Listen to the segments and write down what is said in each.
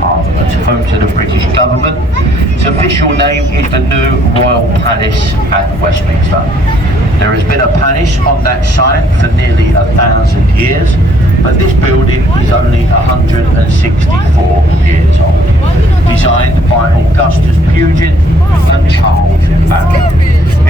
Parliament, home to the British government. Its official name is the New Royal Palace at Westminster. There has been a palace on that site for nearly 1,000 years, but this building is only 164 years old. Designed by Augustus Puget and Charles Barrett.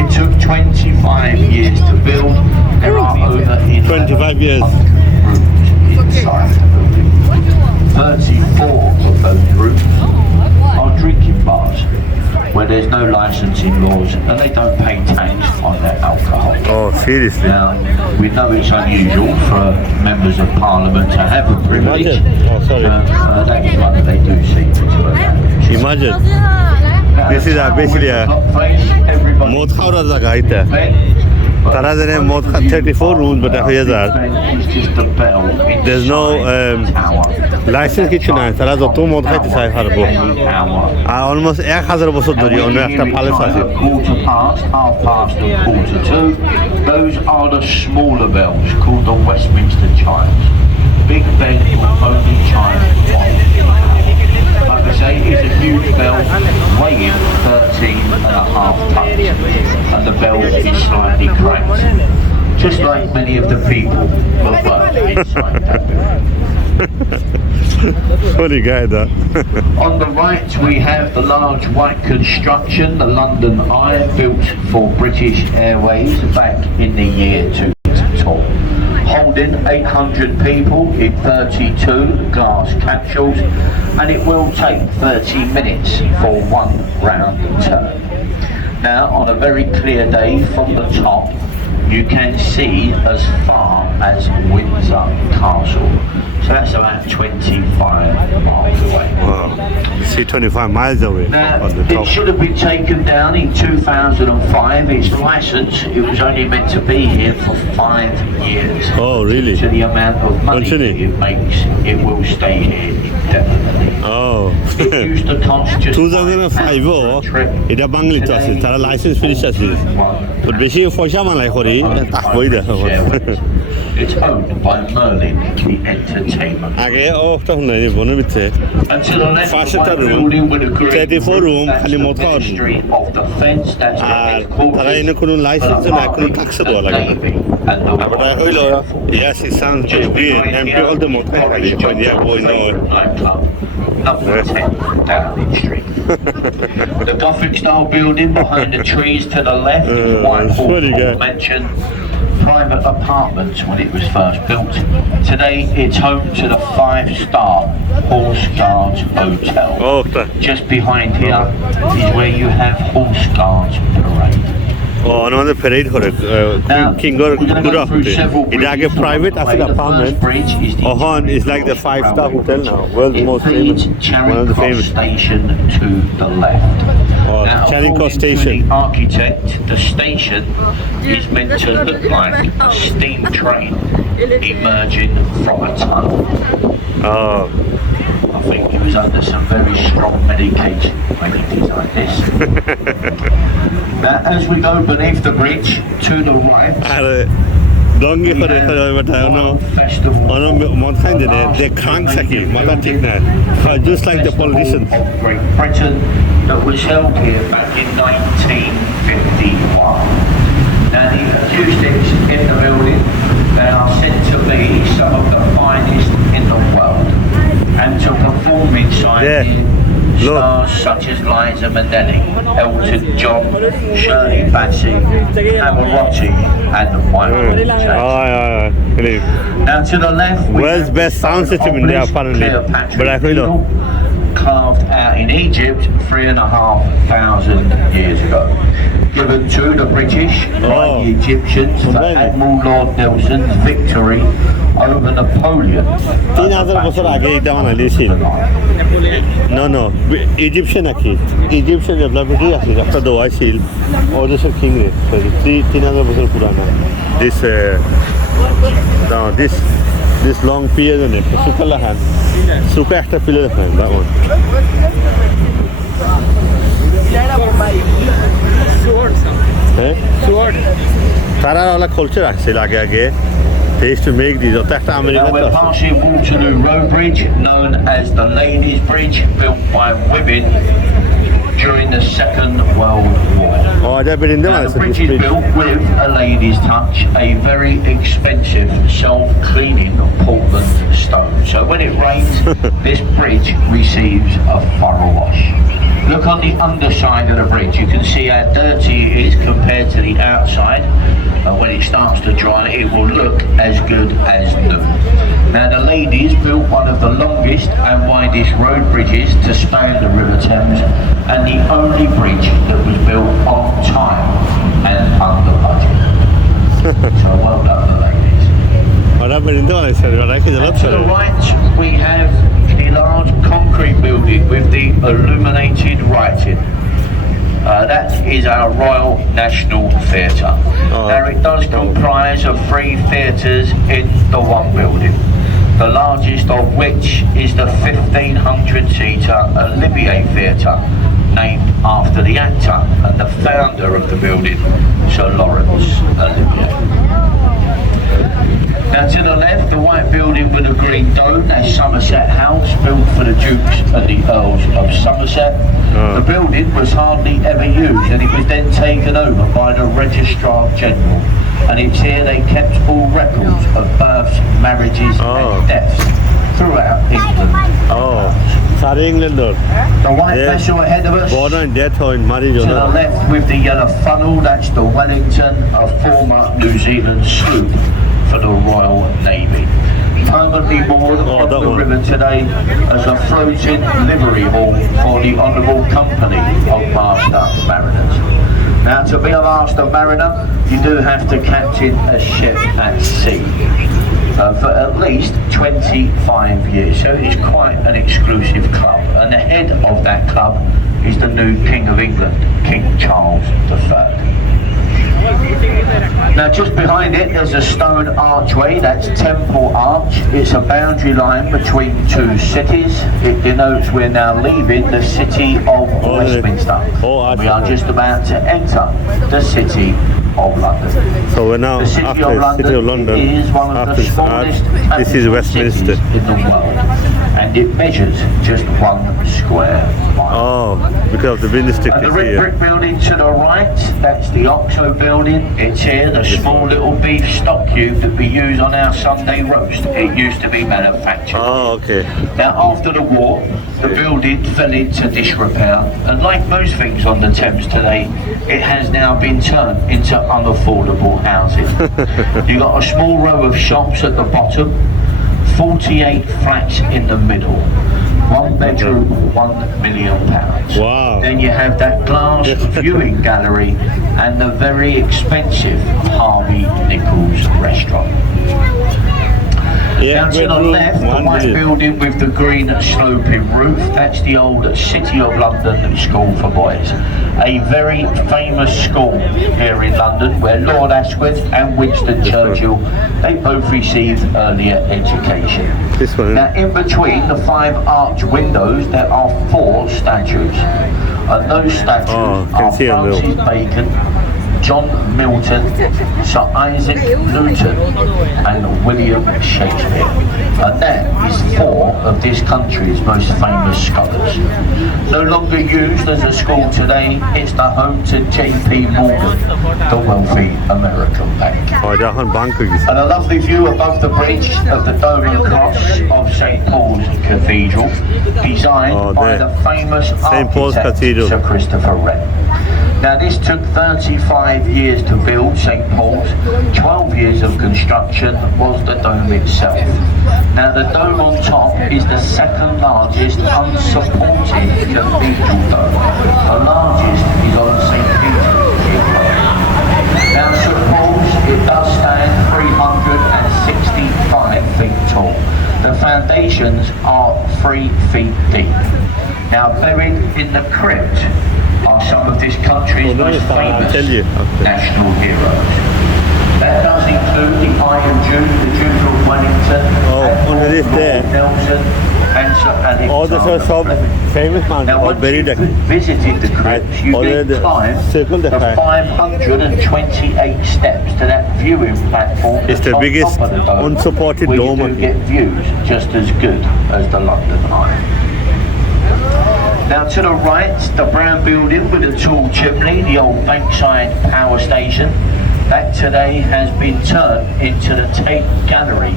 It took 25 years to build. There are over 25 years. rooms inside the building. 34 of those rooms are drinking bars where there's no licensing laws and they don't pay tax on their alcohol. Oh, seriously? Now, we know it's unusual for members of Parliament to have a privilege. Imagine. Oh, sorry. That is one that they do see to advantage. Imagine. This is basically a mod khawra jagah ita. Tara jane mod 34 rooms but hoye jar. There's no license kichu nai. Tara joto mod khaite chai harbo. Almost 1000 bochor dhori onno ekta palace ache. Quarter past, half past and quarter to. Those are the smaller bells called the Westminster chimes. Big Ben will only chime once. Like I say, it's a huge bell weighing 13.5 tons, and the bell is slightly cracked, just like many of the people that work inside that building. Funny guy that. On the right we have the large white construction, the London Eye, built for British Airways back in the year 2012. Holding 800 people in 32 glass capsules, and it will take 30 minutes for one round turn. Now, on a very clear day from the top, you can see as far as Windsor Castle. So that's about 25 miles away. Wow. You see 25 miles away Now, on the top. it should have been taken down in 2005. Its licence, it was only meant to be here for 5 years. Oh, really? To the amount of money that Continue. it makes, it will stay here indefinitely. Oh. It used to cost just 2005 ও এটা বাংলিতে আছে তারা licence finish আছে তো বেশি পয়সা মালাই করি তাকবই দেখো It's owned by Merlin, the entertainment. আগে ও তখন নাই বনের ভিতরে And to the left, Fascista one room, building with a green 34 room, that's খালি the মদ খাওয়ার room. Ministry of Defence, that's the R headquarters তারা এনে কোনো লাইসেন্স for the না কোনো Army, ট্যাক্স the দেওয়া লাগে না Navy, and the আবার হইল yes it sounds weird MP all the মদ খাই খালি কই দিয়া বই no nightclub, number 10, Downing Street. The Gothic style building behind the trees to the left is Whitehall funny guy. Mansion, private apartments when it was first built. Today it's home to the 5-star Horse Guards Hotel. ও তা Just behind here is where you have Horse Guards Parade. ও আমাদের ferrite করে কিংগর good আফতে এটা আগে private আছে apartment ওহন is like the 5-star hotel now world's most famous one of the famous station to the left. Now, Charing Cross according to Station. the architect, the station is meant to look like a steam train emerging from a tunnel. I think he was under some very strong medication when he designed this. Now, as we go beneath the bridge to the right, আরে ডঙ্গি করে বেটা ono ono মদ খাই দিলে যে crank Psaki মাথা ঠিক না just like the politicians of Great Britain that was held here back in 1951. Now, the acoustics in the building, they are said to be some of the finest in the world, and to perform inside Yeah. here, stars such as Liza Minnelli, Elton John, Shirley Bassey, Pavarotti, and Michael Jackson. Now to the left, we World's have best sound system in there, apparently. Cleopatra's But I heard Needle, carved out in Egypt 3,500 years ago. Given to the British by the Egyptians for Admiral Lord Nelson's victory over Napoleon. 3000 বছর আগে এটা বানাইছিল No, no. Egyptian নাকি Egyptian ডেভেলপমেন্টই আছে একটা দোয়া ছিল ওদের সব কিং রে 3000 বছর পুরানো this no this long period ne suka lahan suka একটা পিলার হয় that one sword তারা ওলা খোলছে রাখছিল আগে They used to make these. অত একটা Now American we're passing Waterloo Road Bridge, known as the Ladies' Bridge, built by women during the Second World War. এটা বেরিন্দে Now, মানে the bridge is built with a lady's touch, a very expensive self-cleaning Portland stone. So when it rains, this bridge receives a thorough wash. Look on the underside of the bridge. You can see how dirty it is compared to the outside. When it starts to dry, it will look as good as new. Now the ladies built one of the longest and widest road bridges to span the River Thames, and the only bridge that was built on time and under budget. So well done, the ladies. ওরা বেরিন্দে মানে sir ওরা কি জানো And to the right, we have the large concrete building with the illuminated writing. That is our Royal National Theatre. Now it does comprise of 3 theatres in the one building, the largest of which is the 1,500-seater Olivier Theatre, named after the actor and the founder of the building, Sir Laurence Olivier. Now to the left, the white building with a green dome, that's Somerset House, built for the Dukes and the Earls of Somerset. The building was hardly ever used, and it was then taken over by the Registrar General. And it's here they kept all records of births, marriages and deaths throughout England. সারে ইংল্যান্ডর The white vessel ahead of us, born and death হয় মারি to জন্য the left with the yellow funnel, that's the Wellington, a former New Zealand sloop for the Royal Navy. Permanently moored on that the one. river today as a floating livery hall for the Honourable Company of Master Mariners. Now to be a Master Mariner, you do have to captain a ship at sea for at least 25 years, so it's quite an exclusive club, and the head of that club is the new King of England, King Charles III. Now just behind it there's a stone archway, that's Temple Arch. It's a boundary line between 2 cities. It denotes we're now leaving the city of Westminster. We are just about to enter the city of London. So we're now The city after of London, City of London is one of after the smallest this is Westminster. cities in the world, and it measures just 1 square mile. Because of the wind district And the is red here. brick building to the right, that's the Oxo building. It's here, the small little beef stock cube that we use on our Sunday roast. It used to be manufactured. Okay. Now after the war, the building fell into disrepair, and like most things on the Thames today, it has now been turned into unaffordable housing. You've got a small row of shops at the bottom, 48 flats in the middle. 1 bedroom, £1 million. Wow. Then you have that glass viewing gallery and the very expensive Harvey Nichols restaurant. Yeah, Down to the bedroom, left, the 1 white million. building with the green sloping roof, that's the old City of London School for Boys. A very famous school here in London where Lord Asquith and Winston Churchill, they both received earlier education. This one. Now in between the 5 arch windows there are 4 statues. And those statues can are see them, Bill. Francis Bacon, John Milton, Sir Isaac Newton and William Shakespeare. And that is 4 of this country's most famous scholars. No longer used as a school today, it's the home to JP Morgan, the wealthy American bank. এটা এখন bank হয়ে গেছে And a lovely view above the bridge of the dome and cross of St Paul's Cathedral, designed by there. the famous St. Paul's architect Cathedral. Sir Christopher Wren. Now this took 35 years to build St Paul's, 12 years of construction was the dome itself. Now the dome on top is the 2nd largest unsupported cathedral dome. The largest is on St Peter's. Now St Paul's, it does stand 365 feet tall. The foundations are 3 feet deep. Now buried in the crypt are some of this country's most famous national heroes. That does include the Iron Duke, the Duke of Wellington, under this there. Nelson, and All the sort of famous ones now, are once buried. you've visited the crypts, you then climb the 528 steps to that viewing platform. It's the biggest top of the dome, unsupported where dome. you do get views just as good as the London Eye. Now to the right, the brown building with the tall chimney, the old Bankside Power Station, that today has been turned into the Tate Gallery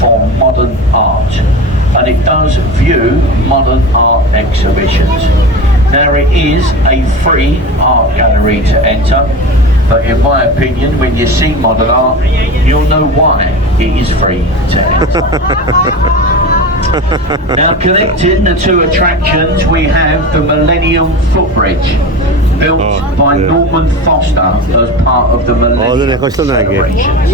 for modern art, and it does view modern art exhibitions. Now it is a free art gallery to enter, but in my opinion, when you see modern art, you'll know why it is free to enter. Now connecting the two attractions, we have the Millennium Footbridge, built by Norman Foster as part of the Millennium celebrations.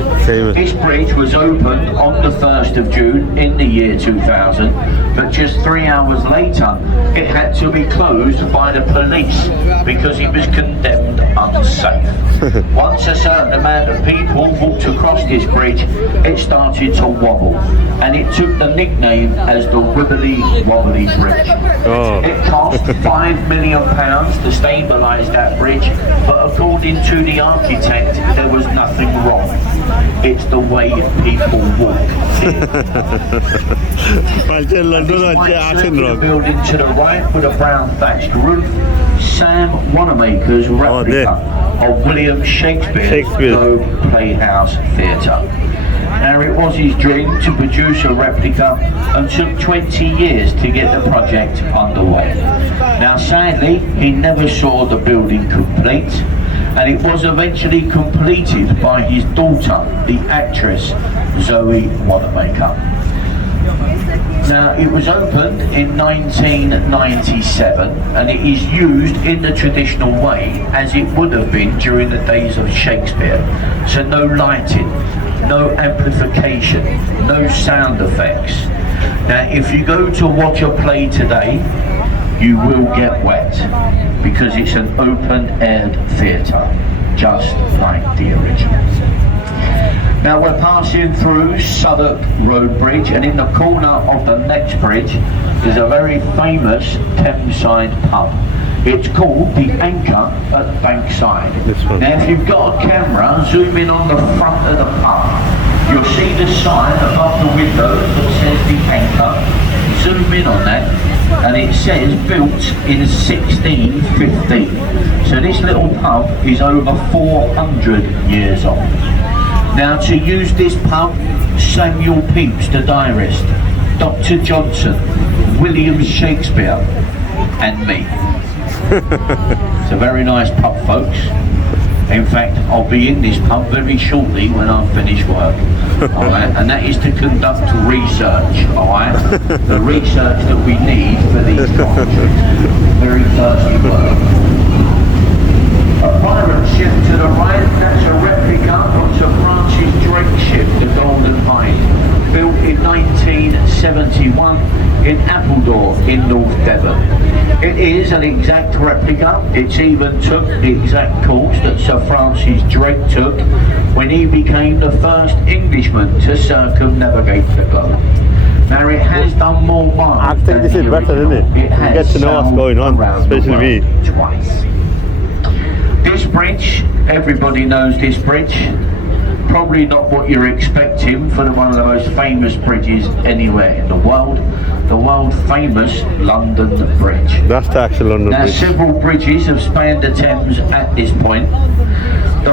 This bridge was opened on the 1st of June in the year 2000, but just 3 hours later it had to be closed by the police because it was condemned unsafe. Once a certain amount of people walked across this bridge, it started to wobble, and it took the nickname as the Wibbly Wobbly Bridge. It cost £5 million to stabilise that bridge, but according to the architect, there was nothing wrong. It's the way people walk. The building to the right with a brown thatched roof, Sam Wanamaker's replica of William Shakespeare's Globe Playhouse Theatre. Now it was his dream to produce a replica and took 20 years to get the project underway. Now sadly, he never saw the building complete, and it was eventually completed by his daughter, the actress Zoe Wanamaker. Now it was opened in 1997, and it is used in the traditional way as it would have been during the days of Shakespeare. So no lighting, no amplification, no sound effects. Now if you go to watch a play today, you will get wet because it's an open-aired theatre, just like the original. Now we're passing through Southwark Road Bridge, and in the corner of the next bridge is a very famous Thameside pub. It's called the Anchor at Bankside. Now if you've got a camera, zoom in on the front of the pub. You'll see the sign above the window that says the Anchor. Zoom in on that, and it says built in 1615. So this little pub is over 400 years old. Now to use this pub, Samuel Pepys, the diarist, Dr. Johnson, William Shakespeare, and me. It's a very nice pub, folks. In fact, I'll be in this pub very shortly when I finish work. Alright, and that is to conduct research, alright? The research that we need for these commentaries. Very thirsty work. A pirate ship to the right, that's a replica of Sir Francis Drake's ship, the Golden Hind, built in 1971 in Appledore in North Devon. It is an exact replica. It's even took the exact course that Sir Francis Drake took when he became the first Englishman to circumnavigate the globe. Now it has done more miles. I think this is better, isn't it? You get to know what's going on, especially me. Twice. This bridge, everybody knows this bridge. Probably not what you're expecting for one of the most famous bridges anywhere in the world famous London Bridge. That's the actual London Bridge. Now several bridges have spanned the Thames at this point. The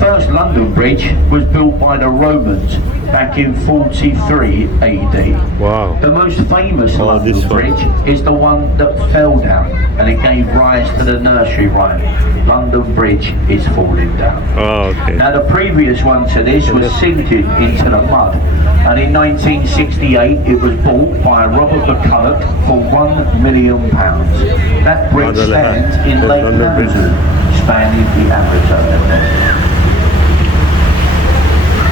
first London Bridge was built by the Romans back in 43 AD. Wow. The most famous London Bridge is the one that fell down, and it gave rise to the nursery rhyme, London Bridge is falling down. Oh, okay. Now the previous one to this was sinking into the mud, and in 1968 it was bought by Robert McCulloch for £1 million. That bridge stands in Lake Amazon, spanning the Amazon.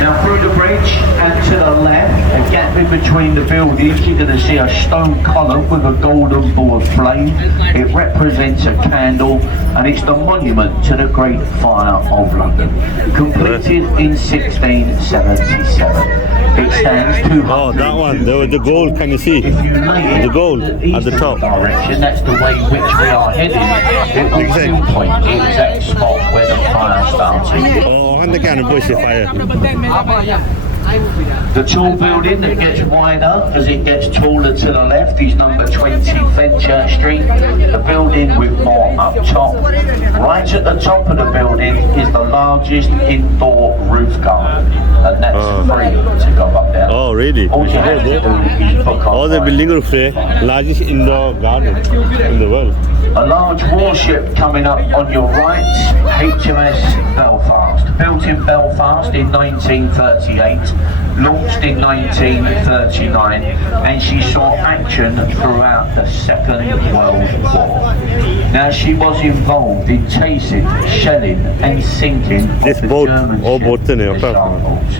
Now Now through the bridge and to the left, a gap in between the buildings, you're going to see a stone column with a golden ball of flame. It represents a candle and it's the monument to the Great Fire of London. Completed in 1677. It stands 200. Oh, that one, the gold, can you see? If you lay it The gold at the eastern top. direction, that's the way in which we are heading. It will pinpoint the exact spot where the fire started. Oh, and the kind of bush fire. The tall building that gets wider as it gets taller to the left is number 20 Fenchurch Street. The building with more up top. Right at the top of the building is the largest indoor roof garden, and that's free to go up there. Oh, really? All you have to do is book All the building roof, largest indoor garden in the world. A large warship coming up on your right, HMS Belfast. Built in Belfast in 1938, launched in 1939, and she saw action throughout the Second World War. Now she was involved in chasing, shelling and sinking This of the boat, German all ship, boats in the here, Charles.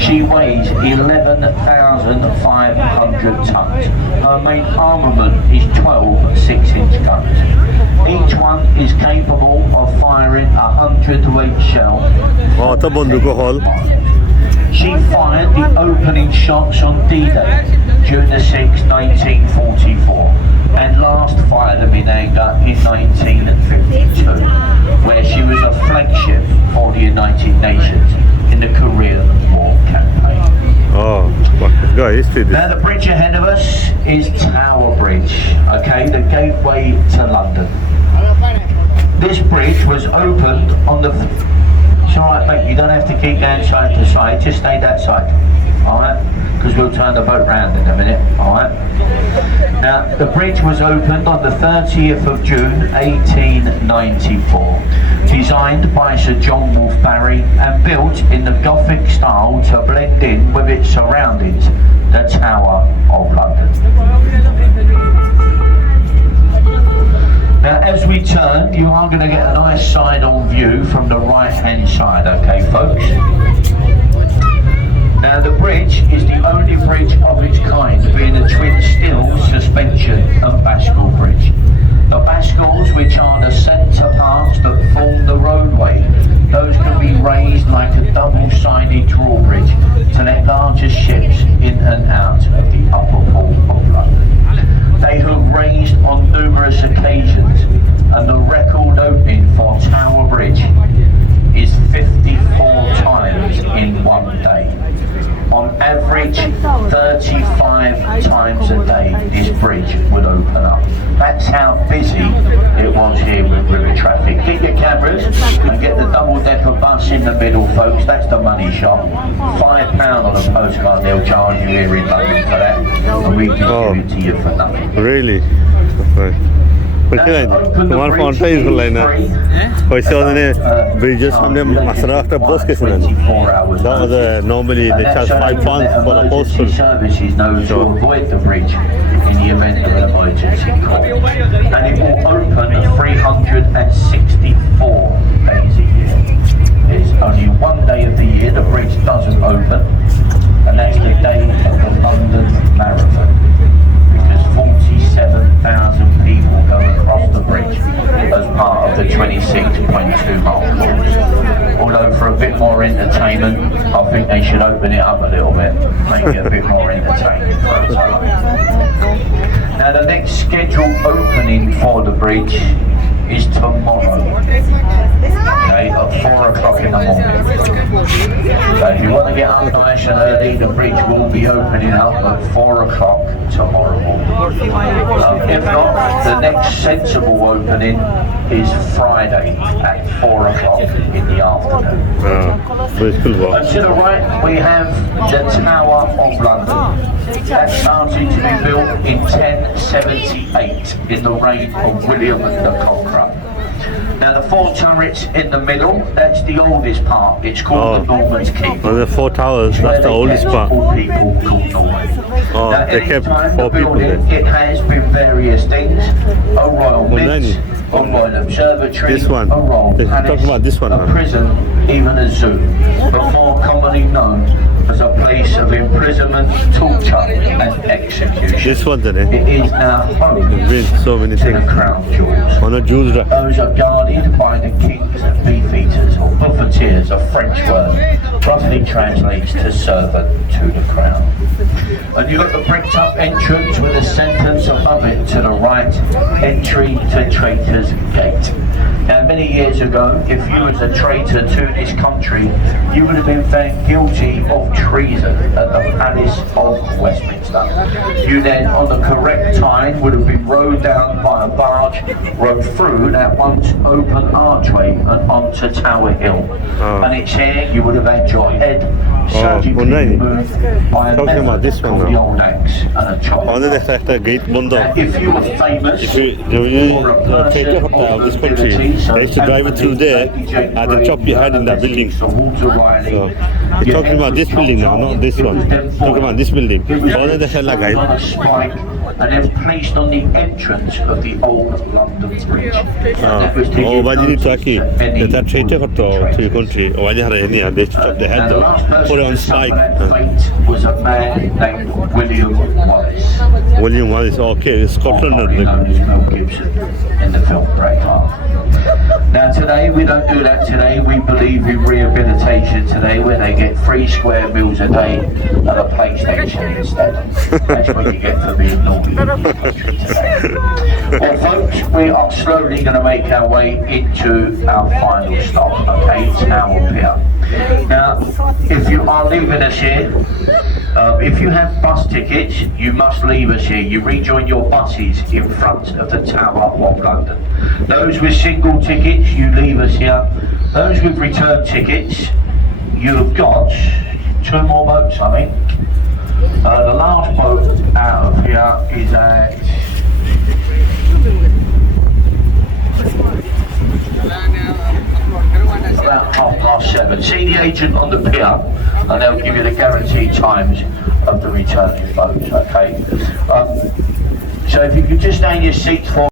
She weighs 11,500 tons. Her main armament is 12 6-inch guns. Each one is capable of firing 100 weight shell. Oh, the Bonduko Hall. She fired the opening shots on D-Day, June the 6th, 1944, and last fired them in anger in 1952, where she was a flagship for the United Nations in the Korean War campaign. Oh, let's go. History. Now the bridge ahead of us is Tower Bridge, okay, the gateway to London. This bridge was opened on the... It's alright mate, you don't have to keep going side to side, just stay that side, alright? Because we'll turn the boat round in a minute, alright? Now, the bridge was opened on the 30th of June 1894, designed by Sir John Wolfe Barry and built in the Gothic style to blend in with its surroundings, the Tower of London. Now as we turn, you are going to get a nice side-on view from the right-hand side, okay folks? Now the bridge is the only bridge of its kind, being a twin steel suspension and bascule bridge. The bascles, which are the centre parts that form the roadway, those can be raised like a double-sided drawbridge to let larger ships in and out of the upper pool of London. They have raised on numerous occasions, and the record opening for Tower Bridge is 54 times in one day. On average, 35 times a day this bridge would open up. That's how busy it was here with river traffic. Get your cameras and get the double-decker bus in the middle, folks. That's the money shot. £5 on a postcard they'll charge you here in London for that, and we can give it to you for nothing. Really? Okay. तुम्हारा phone पे इस line है वैसे उन्होंने bridges हमने मसरा का post कैसे ना that was normally they charge £5 for a post services know to avoid the bridge in the event of an emergency call, and it will open 364 days a year. There's only one day of the year the bridge doesn't open, and that's the day of the London Marathon, because 47,000 people go across the bridge as part of the 26.2 mile course. Although for a bit more entertainment, I think they should open it up a little bit, make it a bit more entertaining for a time. Now the next scheduled opening for the bridge is tomorrow, okay, at 4 o'clock in the morning. So if you want to get up nice and early, the bridge will be opening up at 4 o'clock tomorrow morning. If not, the next sensible opening is Friday at 4 o'clock in the afternoon. And to the right we have the Tower of London. That started to be built in 1078 in the reign of William the Conqueror. Now the 4 turrets in the middle, that's the oldest part. It's called the Norman's Keep. Oh, the 4 towers, that's the oldest part. People called Norman. Oh, now, they kept 4 people there. It has been various things. A royal mint, a royal observatory, This one. a royal Let's palace, talk about this one, a huh? prison, even a zoo, but more commonly known as a place of imprisonment, torture and execution. This one, then, It is now home with so many to the things. crown jewels. On a Jews, Those are guarded by the kings and beefeaters, or buffeteers, a French word, roughly translates to servant to the crown. And you've got the bricked up entrance with a sentence above it to the right, entry to Traitor's Gate. Now, many years ago, if you was a traitor to this country, you would have been found guilty of treason at the Palace of Westminster. You then, on the correct time, would have been rowed down by a barge, rowed through that once open archway and onto Tower Hill. And it's here you would have had your head surgically removed by a Talking about method this one called the now. old axe and a chop. আমাদের একটা gate বন্ধ If you were famous, if you or a traitor person of this of country, ability, so they used to drive it through there and then chop your head in that building. So Walter Riley, So you're talking about this building now, not this one. Talking about this building. আমাদের দেশের লাগাই on a spike and then placed on the entrance of the old London Bridge. That was to O give বাজিনি তো notice কি to any এটা ট্রেটে করতো to your country ও বাজি হারাই নিয়ে they chop the head And the off last put it person on to suffer spike that fate was a man named William Wallace, William Wallace okay Scotland commonly known as Mel Gibson in the film Braveheart. Now today we don't do that today, we believe in rehabilitation today where they get 3 square meals a day and a PlayStation instead. That's what you get for being naughty in this country today. Well folks, we are slowly going to make our way into our final stop, okay, Tower Pier. Now, if you are leaving us here, if you have bus tickets, you must leave us here. You rejoin your buses in front of the Tower of London. Those with single tickets, you leave us here. Those with return tickets, you have got 2 more boats, I think. The last boat out of here is at about 7:30. See the agent on the pier and they'll give you the guaranteed times of the returning boats, okay? So if you could just stay in your seats for